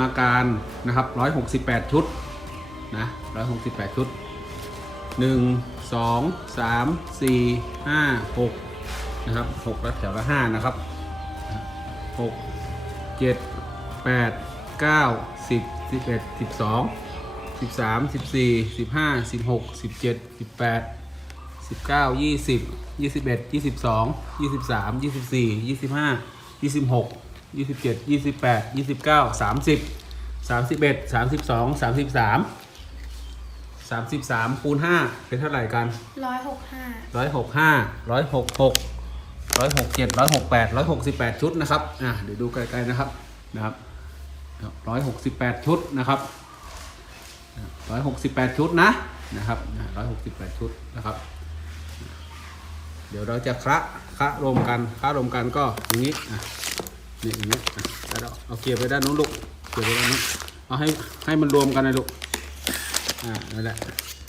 มาการนะครับ 168 ชุดนะ168 ชุด 1 2 3 4 5 6 นะครับ6แล้วแถวละ5นะครับ 6 7 8 9 10 11 12 13 14 15 16 17 18 19 20 21 22 23 24 25 26 ยี่สิบยี่สิบเอ็ดยี่สิบสองยี่สิบสามยี่สิบสี่ยี่สิบห้ายี่สิบหกยี่สิบเจ็ดยี่สิบแปดยี่สิบเก้าสามสิบสามสิบเอ็ดสามสิบสองสามสิบสามสามสิบสามคูณห้าเป็นเท่าไหร่กันร้อยหกห้าร้อยหกห้าร้อยหกหกร้อยหกเจ็ดร้อยหกแปดร้อยหกสิบแปดชุดนะครับ อะเดี๋ยวดูไกลๆนะครับนะครับร้อยหกสิบแปดชุดนะครับร้อยหกสิบแปดชุดนะนะครับร้อยหกสิบแปดชุดนะครับ เดี๋ยวเราจะคละคละรวมกันคละรวมกันก็อย่างนี้อะ นี่อย่างนี้อะแล้วเอาเกียร์ไปด้านนู้นลูกเกียร์ไปด้านนู้นเอาให้ให้มันรวมกันนะลูกอ่านั่นแหละ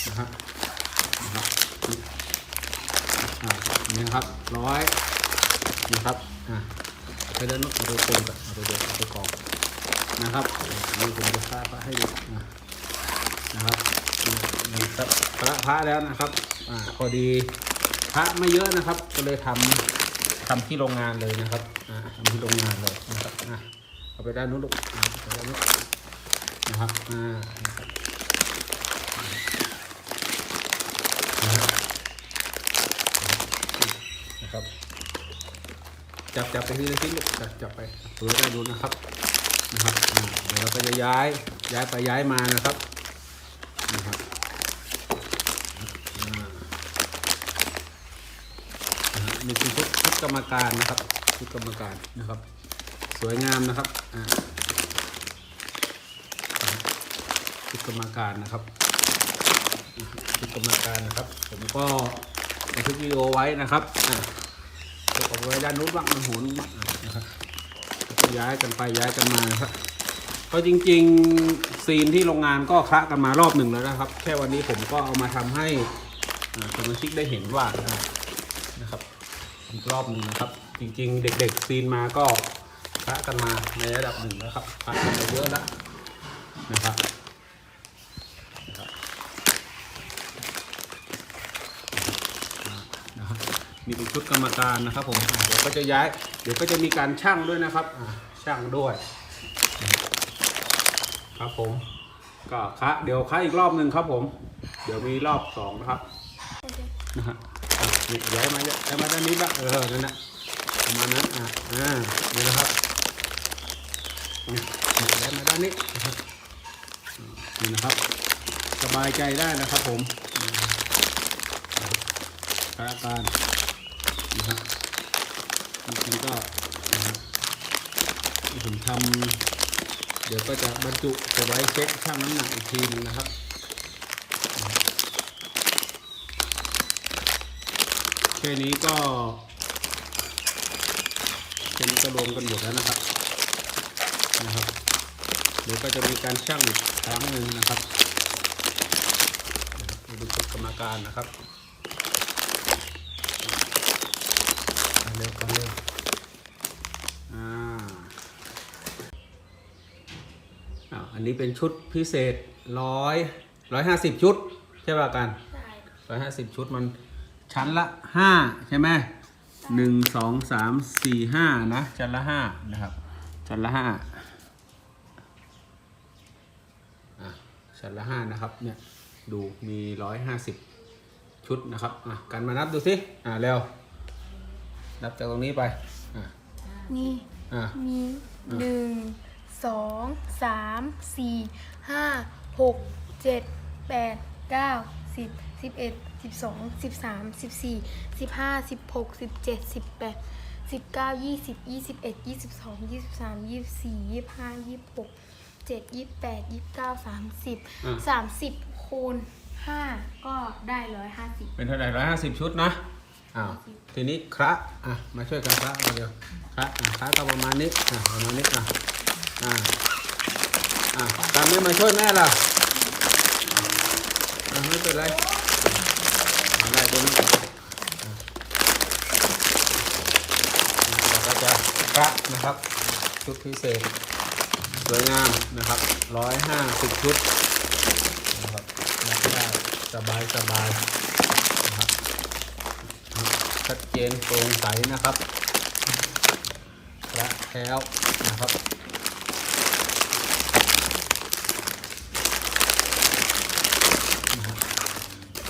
นะครับนะครับอ่านี่นะครับร้อยนะครับอ่าไปด้านนู้นเอาไปกลมกันเอาไปเดียวเอาไปกองนะครับนี่ผมจะคละพระให้ดูอะนะครับนี่ครับคละพระแล้วนะครับอ่าพอดีพระไม่เยอะนะครับ ก็เลยทำ ทำที่โรงงานเลยนะครับอ่าทำที่โรงงานเลยนะครับอะเอาไปด้านนู้นลูกไปด้านนู้นนะครับอ่านะครับนะจับจับไปทีละชิ้นลูกจับจับไปดูด้านนู้นนะครับนะครับเดี๋ยวเราก็จะย้ายย้ายไปย้ายมานะครับนะครับมีคือชุดชุด กรรมการนะครับชุดกรรมการนะครับ สวยงามนะครับอ่าชุดกรรมการนะครับชุดกรรมการนะครับ ผมก็บันทึกวิดีโอไว้นะครับอ่าเอาไว้ด้านนู้นบ้างด้านหูนู้นบ้างอะนะครับย้ายกันไปย้ายกันมานครับก็จริงๆซีนที่โรงงานก็คละกันมารอบหนึ่งแล้วนะครับ แค่วันนี้ผมก็เอามาทำให้สมาชิกได้เห็นว่า อีกรอบหนึ่งนะครับ จริงๆ เด็ก ๆ ซีนมาก็พระกันมาในระดับหนึ่งแล้วครับพระกันมาเยอะแล้วนะครับนี่เป็นชุดกรรมการนะครับผมเดี๋ยวก็จะย้าย เดี๋ยวก็จะมีการช่างด้วยนะครับช่างด้วย ครับผมก็คะเดี๋ยวคะอีกรอบหนึ่งครับผม เดี๋ยวมีรอบสองนะครับนะฮะ นี่ย้ายมาย้ายมาด้านนี้บ้างเออนั่นนะประมาณนั้นอะอ่านี่นะครับนี่ย้ายมาด้านนี้นะครับนี่นะครับ สบายใจได้นะครับผมอาการณ์นะครับจริงๆก็นะครับผมทำเดี๋ยวก็จะบรรจุไปไว้เช็คช่างน้ำหนักอีกทีหนึงนะครับ แค่นี้ก็แค่นี้ก็รวมกันหมดแล้วนะครับนะครับเดี๋ยวก็จะมีการชั่งอีกครั้งหนึ่งนะครับนะครับดูชุดกรรมการนะครับเอาเร็วกันเร็วอ่าอ่าอันนี้เป็นชุดพิเศษร้อยร้อยห้าสิบชุด ใช่ป่ะกันได้ร้อยห้าสิบชุดมัน ชั้นละห้าใช่ไหมหนึ่งสองสามสี่ห้านะชั้นละห้านะครับ ชั้นละห้าอะชั้นละห้านะครับเนี่ยดูมีร้อยห้าสิบชุดนะครับอะกันมานับดูสิอะเร็วนับจากตรงนี้ไปอะนี่อะมีหนึ่งสองสามสี่ห้าหกเจ็ดแปดเก้าสิบ สิบเอ็ดสิบสองสิบสามสิบสี่สิบห้าสิบหกสิบเจ็ดสิบแปดสิบเก้ายี่สิบยี่สิบเอ็ดยี่สิบสองยี่สิบสามยี่สิบสี่ยี่สิบห้ายี่สิบหกเจ็ดยี่สิบแปดยี่สิบเก้าสามสิบอะ สามสิบคูณห้าก็ได้ร้อยห้าสิบ เป็นเท่าไหร่ร้อยห้าสิบชุดนะ อ้าว ทีนี้คระอะ มาช่วยกันคระมาเดียวคระอะคระก็ประมาณนี้ อะ ประมาณนี้ อะ อะอะตามไม่มาช่วยแม่ล่ะอะไม่เป็นไรอะ ไรตัวนี้ก่อนอะเราก็จะคระนะครับ ชุดพิเศษ สวยงามนะครับร้อยห้าสิบชุดนะครับนับได้สบายสบายนะครับชัดเจนโปร่งใสนะครับพระแท้วนะครับ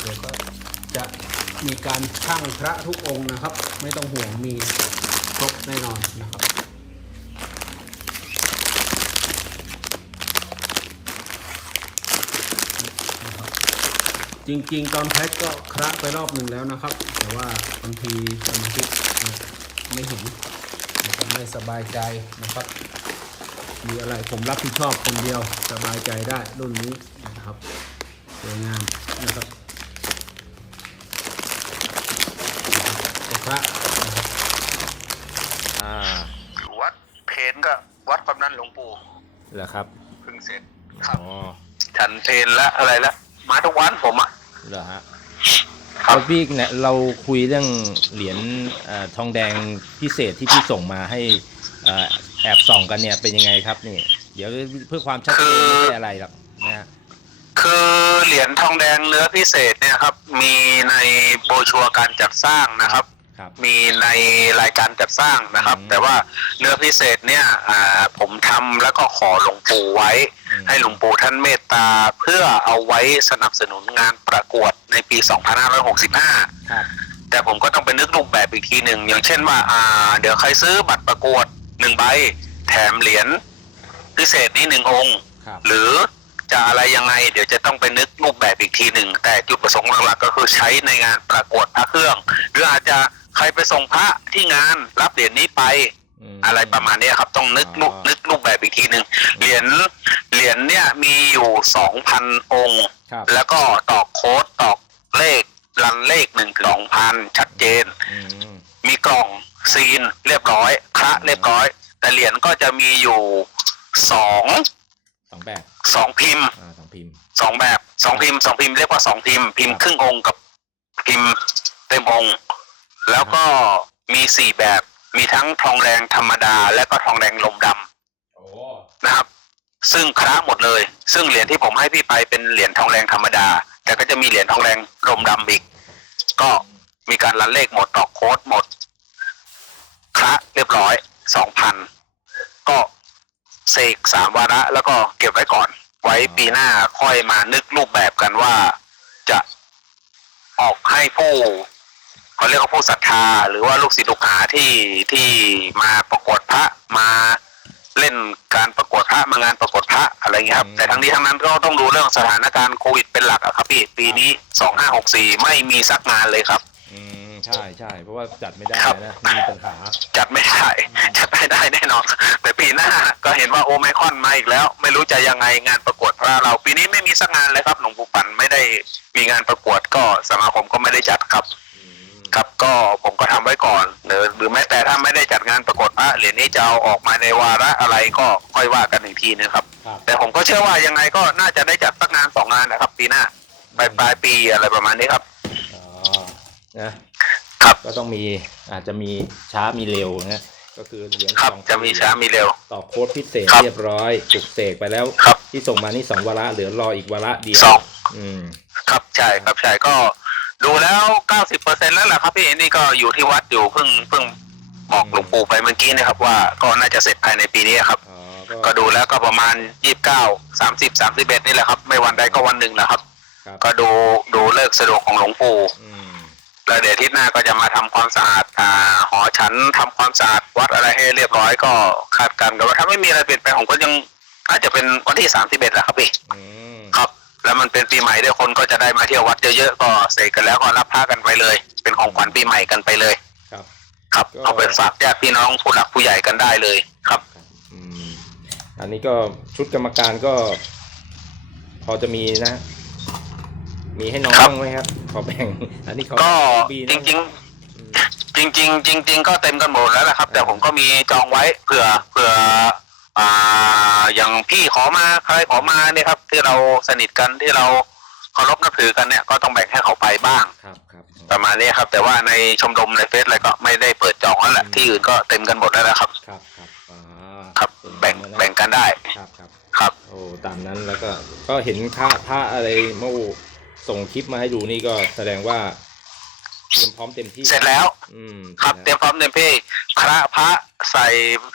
เดี๋ยวก็ จะมีการช่างพระทุกองค์นะครับ ไม่ต้องห่วงมีครบแน่นอนนะครับ จริงๆ ตอนแพ็กก็คระไปรอบหนึ่งแล้วนะครับ แต่ว่าบางทีสมาชิกไม่เห็นไม่สบายใจนะครับ มีอะไรผมรับผิดชอบคนเดียวสบายใจได้รุ่นนี้นะครับสวยงามนะครับพ ระนะครับอ่าวัดเพนก็วัดความดันหลวงปู่เหรอครับเพิ่งเสร็จครับอ๋อฉันเพนและอะไรละมาทุกวันผมอะเหรอฮะครับแล้วพี่เนี่ยเราคุยเรื่องเหรียญเอ่อทองแดงพิเศษที่พี่ส่งมาให้เอ่อแอบส่องกันเนี่ยเป็นยังไงครับนี่ เดี๋ยวเพื่อความชัดเจนไม่ใช่อะไรหรอกนะฮะคือเหรียญทองแดงเนื้อพิเศษเนี่ยครับ มีในโบรชัวร์การจัดสร้างนะครับครับ มีในรายการจัดสร้างนะครับอืมแต่ว่าเนื้อพิเศษเนี่ยอ่าผมทำแล้วก็ขอหลวงปู่ไว้อืมให้หลวงปู่ท่านเมตตาเพื่อเอาไว้สนับสนุนงานประกวดในปี 2565ครับแต่ผมก็ต้องไปนึกรูปแบบอีกทีหนึ่ง อย่างเช่นว่าอ่าเดี๋ยวใครซื้อบัตรประกวดหนึ่งใบ แถมเหรียญพิเศษนี้หนึ่งองค์ครับหรือจะอะไรยังไงเดี๋ยวจะต้องไปนึกรูปแบบอีกทีหนึ่ง แต่จุดประสงค์หลักๆก็คือใช้ในงานประกวดพระเครื่อง หรืออาจจะ ใครไปส่งพระที่งานรับเหรียญนี้ไปมอะไรประมาณเนี้ยครับต้องนึกรูปอ๋อนึกรูปแบบอีกทีหนึ่งเหรียญเหรียญเนี่ยมีอยู่สองพันองค์ครับแล้วก็ตอกโค้ดตอกเลขรันเลขหนึ่งสองพันชัดเจนอืมมีกล่องซีนเรียบร้อยพระเรียบร้อย แต่เหรียญก็จะมีอยู่สองสองแบบสองพิมพ์อ่าสองพิมพ์สองแบบสองพิมพ์สองพิมพ์เรียกว่าสองพิมพ์พิมพ์ครึ่งองค์กับพิมพ์เต็มองค์ แล้วก็มีสี่แบบมีทั้งทองแดงธรรมดา และก็ทองแดงลมดำโอ้นะครับ ซึ่งคระหมดเลย ซึ่งเหรียญที่ผมให้พี่ไปเป็นเหรียญทองแดงธรรมดา แต่ก็จะมีเหรียญทองแดงลมดำอีก ก็มีการรันเลขหมดตอกโค้ดหมดคระเรียบร้อยสองพันก็เสกสามวาระแล้วก็เก็บไว้ก่อน ไว้ปีหน้าค่อยมานึกรูปแบบกันว่าจะออกให้ผู้ เขาเรียกว่าผู้ศรัทธา หรือว่าลูกศิษย์ลูกหาที่ที่มาประกวดพระมาเล่นการประกวดพระมางานประกวดพระอะไรเงี้ยครับอืมแต่ทั้งนี้ทั้งนั้นก็ต้องดูเรื่องสถานการณ์โควิดเป็นหลักอะครับพี่ปีนี้สองห้าหกสี่ไม่มีสักงานเลยครับ อืมใช่ใช่เพราะว่าจัดไม่ได้ครับนะมีปัญหาจัดไม่ได้จัดไม่ได้แน่นอน แต่ปีหน้าก็เห็นว่าโอไมครอนมาอีกแล้ว ไม่รู้จะยังไงงานประกวดพระเราปีนี้ไม่มีสักงานเลยครับหลวงปู่ปันไม่ได้มีงานประกวดก็สมาคมก็ไม่ได้จัดครับอืม ครับก็ผมก็ทำไว้ก่อนหรือหรือแม้แต่ถ้าไม่ได้จัดงานประกวดพระเหรียญนี้จะเอาออกมาในวาระอะไรก็ค่อยว่ากันอีกทีนะครับครับ แต่ผมก็เชื่อว่ายังไงก็น่าจะได้จัดสักงานสองงานนะครับ ปีหน้าปลายปลายปีอะไรประมาณนี้ครับอ๋อนะครับก็ต้องมีอาจจะมีช้ามีเร็วนะก็คือเหรียญครับสองจะมีช้ามีเร็วต่อโค้ดพิเศษครับเรียบร้อยปลุกเสกไปแล้วครับที่ส่งมานี่สองวาระเหลือรออีกวาระเดียวสองอืมครับใช่ครับใช่ก็ ดูแล้วเก้าสิบเปอร์เซ็นแล้วแหละครับพี่นี่ก็อยู่ที่วัดอยู่เพิ่งเพิ่งบอกหลวงปู่ไปเมื่อกี้นะครับว่าก็น่าจะเสร็จภายในปีนี้ครับ อ๋อก็ดูแล้วก็ประมาณยี่สิบเก้าสามสิบสามสิบเอ็ดนี่แหละครับ ไม่วันใดก็วันหนึ่งแหละครับ ครับก็ดูดูเลิกษ์สะดวกของหลวงปู่อืมแล้วเดี๋ยวอาที่หน้าก็จะมาทำความสะอาดอ่าหอฉันทำความสะอาดวัดอะไรให้เรียบร้อยก็คาดกันกันว่าถ้าไม่มีอะไรเปลี่ยนแปลงผมก็ยังน่าจะเป็นวันที่สามสิบเอ็ดแหละครับพี่ อืมครับ แล้วมันเป็นปีใหม่ด้วยคนก็จะได้มาเที่ยววัดเยอะๆก็เสกกันแล้วก็รับพระกันไปเลย เป็นของขวัญปีใหม่กันไปเลย ครับ ครับก็ เอาไปฝากญาติพี่น้องผู้หลักผู้ใหญ่กันได้เลยครับครับอืมอันนี้ก็ชุดกรรมการก็ พอจะมีนะ มีให้น้องครับ บ้างไหมครับ ขอแบ่ง อันนี้ขอก็ปีจนะริงอืมๆจริงๆจริง ๆ ก็เต็มกันหมดแล้วนะครับ แต่ผมก็มีจองไว้เผื่อเผื่ออ่าอย่างพี่ขอมาใครขอมาเนี่ยครับ ที่เราสนิทกันที่เราเคารพนับถือกันเนี่ยก็ต้องแบ่งให้เขาไปบ้าง ครับครับประมาณนี้ครับ แต่ว่าในชมรมในเฟซอะไรก็ไม่ได้เปิดจองแล้วแหละอืมที่อื่นก็เต็มกันหมดแล้วนะครับครับครับอ่าครับเป็นแบ่งนะแบ่งกันได้ครับครับครับ โอ้ตามนั้นแล้วก็ก็เห็นค่าท่าอะไรเมื่อส่งคลิปมาให้ดูนี่ก็แสดงว่าเตรียมพร้อมเต็มที่เสร็จแล้ว อืมครับเตรียมพร้อมเต็มที่พระพระใส่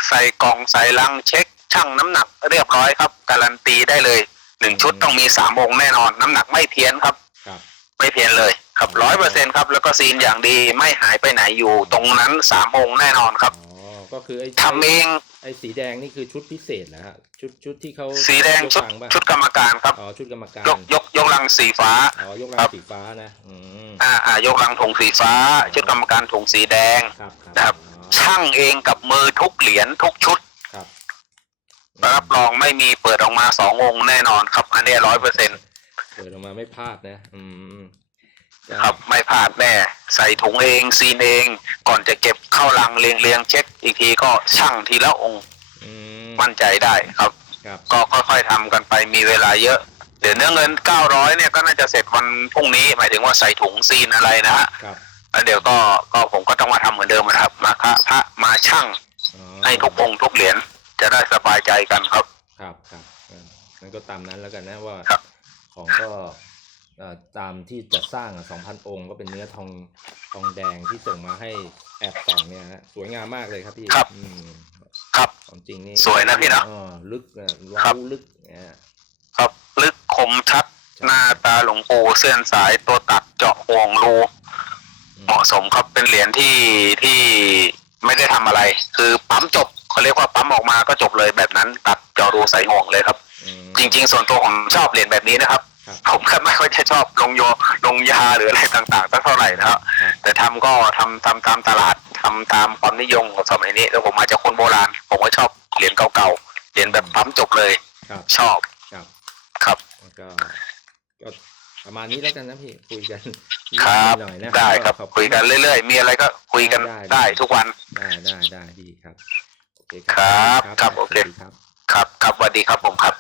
ใส่กล่องใส่ลังเช็คชั่งน้ำหนักเรียบร้อยครับ การันตีได้เลย หนึ่งชุดต้องมีสามองค์แน่นอน น้ำหนักไม่เพี้ยนครับ ครับ ไม่เพี้ยนเลยครับร้อยเปอร์เซ็นครับ แล้วก็ซีนอย่างดีไม่หายไปไหนอยู่ ตรงนั้นสามองค์แน่นอนครับอ๋อ ก็คือไอ้ทำเองไอ้สีแดงนี่คือชุดพิเศษเหรอฮะ ชุดชุดที่เขาสีแดงยกชุดลังป่ะชุดกรรมการครับ อ๋อ ชุดกรรมการ ยกยกยกลังสีฟ้า อ๋อ ยกครัลังบสีฟ้านะ อืม อ่าอ่ายกลังถุงสีฟ้า ชุดกรรมการถุงสีแดง ครับครับนะครับอ๋อช่างเองกับมือทุกเหรียญทุกชุดค รับรับรองไม่มีเปิดออกมาสององค์แน่นอนครับ อันนี้ร้อยเปอร์เซ็นเปิดออกมาไม่พลาดนะ อืมก็ครับไม่พลาดแน่ ใส่ถุงเองซีนเอง ก่อนจะเก็บเข้าลังเรียงเรียงเช็คอีกทีก็ช่างทีละองค์อืมมั่นใจได้ครับครับก็ค่อยๆทำกันไปมีเวลาเยอะเดี๋ยวเนื้อเงิน900เนี่ยก็น่าจะเสร็จวันพรุ่งนี้ หมายถึงว่าใส่ถุงซีนอะไรนะฮะครับแล้วเดี๋ยวก็ก็ผมก็ต้องมาทำเหมือนเดิมนะครับ มาคะพระมาช่างอ๋อให้ทุกองค์ทุกเหรียญ จะได้สบายใจกันครับ ครับครับเอองั้นก็ตามนั้นแล้วกันนะว่าครับของก็เอ่อตามที่จะสร้างสองพันองค์ก็เป็นเนื้อทองทองแดงที่ส่งมาให้แอบส่องเนี่ยฮะสวยงามมากเลยครับพี่ครับอืมครับของจริงนี่สวยนะพี่นะอ๋อลึกนะครัว้าบวลึกเนี่ยครับลึกคมชัดหน้าตาหลวงปู่เส้นสายตัวตัดเจาะห่วงรูเหมาะสมครับเป็นเหรียญที่ที่ไม่ได้ทำอะไร คือปั๊มจบ เขาเรียกว่าปั๊มออกมาก็จบเลยแบบนั้นตัดเจาะรูใส่ห่วงเลยครับ อืม จริง ๆ ส่วนตัวผมชอบเหรียญแบบนี้นะครับ ครับ ผมก็ไม่ค่อยจะชอบลงโยลงยาหรืออะไรต่างๆสักเท่าไหร่นะครับ ครับ แต่ทำก็ทำทำตามตลาดทำตามความนิยมของสมัยนี้แล้วผมมาจากคนโบราณ ผมก็ชอบเหรียญเก่าๆเหรียญแบบปั๊มจบเลย ครับชอบครับครับ แล้วก็ก็ประมาณนี้แล้วกันนะพี่คุยกันนิดครับ หน่อยนะได้ครับ ขอณคุยกันเรื่อยๆ มีอะไรก็คุยกันได้ได้ทุกวัน ได้ได้ได้ดีครับโอเคครับ ครับสโอเควัสดีครับครับ ครับสวัสดีครับผมครับ